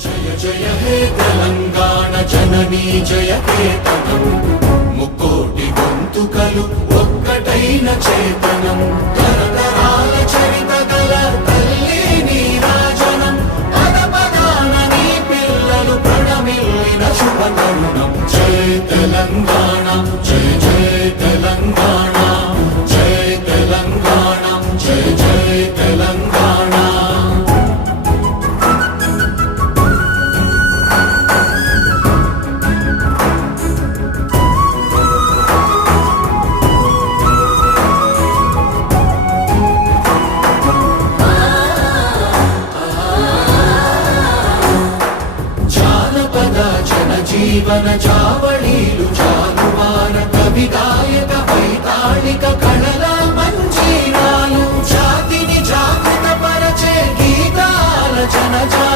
జయ జయ హే తెలంగాణ జననీ జయ కేతనం, ముక్కోటి గొంతుకలు ఒక్కటైన చేతనం, తరతరాల చరిత గల తల్లి నీరాజనం, పద పదాన నీ పిల్లలు ప్రణమిల్లిన శుభ తరుణం. జయ తెలంగాణ జయ జయ తెలంగాణ, జయ తెలంగాణ జయ జయ తెలంగాణ. జీవన చావళీలు జానువార కవి గాయక వైతాళిక కళల మంజీరాలు, జాతిని జాగృత పరచే గీతాల జనజా